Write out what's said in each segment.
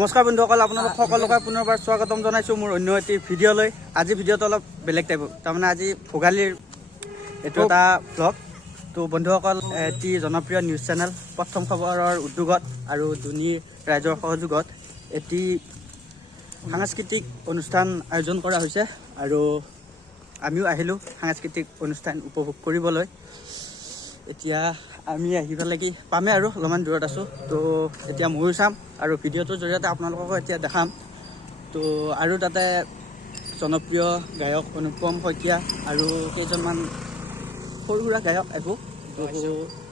নমস্কাৰ বন্ধুসকল, আপোনালোক সকলোকে পুনৰবাৰ স্বাগতম জনাইছোঁ মোৰ অন্য এটি ভিডিঅ'লৈ। আজি ভিডিঅ'টো অলপ বেলেগ টাইপৰ, তাৰমানে আজি ভোগালীৰ এইটো এটা ব্লগ। তো বন্ধুসকল, এটি জনপ্ৰিয় নিউজ চেনেল প্ৰথম খবৰৰ উদ্যোগত আৰু ধনী ৰাইজৰ সহযোগত এটি সাংস্কৃতিক অনুষ্ঠান আয়োজন কৰা হৈছে আৰু আমিও আহিলোঁ সাংস্কৃতিক অনুষ্ঠান উপভোগ কৰিবলৈ। এতিয়া আমি আহি পেলাই কি পামেই আৰু অলপমান দূৰত আছোঁ। তো এতিয়া ময়ো চাম আৰু ভিডিঅ'টোৰ জৰিয়তে আপোনালোককো এতিয়া দেখাম। তো আৰু তাতে জনপ্ৰিয় গায়ক অনুপম শইকীয়া আৰু কেইজনমান সৰু সুৰা গায়ক আহিব। তো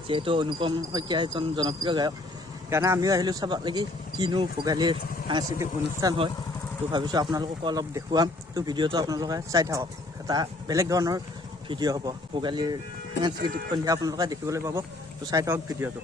যিহেতু অনুপম শইকীয়া এজন জনপ্ৰিয় গায়ক, সেইকাৰণে আমিও আহিলোঁ চাব লাগি কিনো ভোগালীৰ সাংস্কৃতিক অনুষ্ঠান হয়। তো ভাবিছোঁ আপোনালোককো অলপ দেখুৱাম। তো ভিডিঅ'টো আপোনালোকে চাই থাকক, এটা বেলেগ ধৰণৰ ভিডিঅ' হ'ব। ভোগালীৰ সাংস্কৃতিক সন্ধিয়া আপোনালোকে দেখিবলৈ পাব। তো চাই থাকক ভিডিঅ'টো।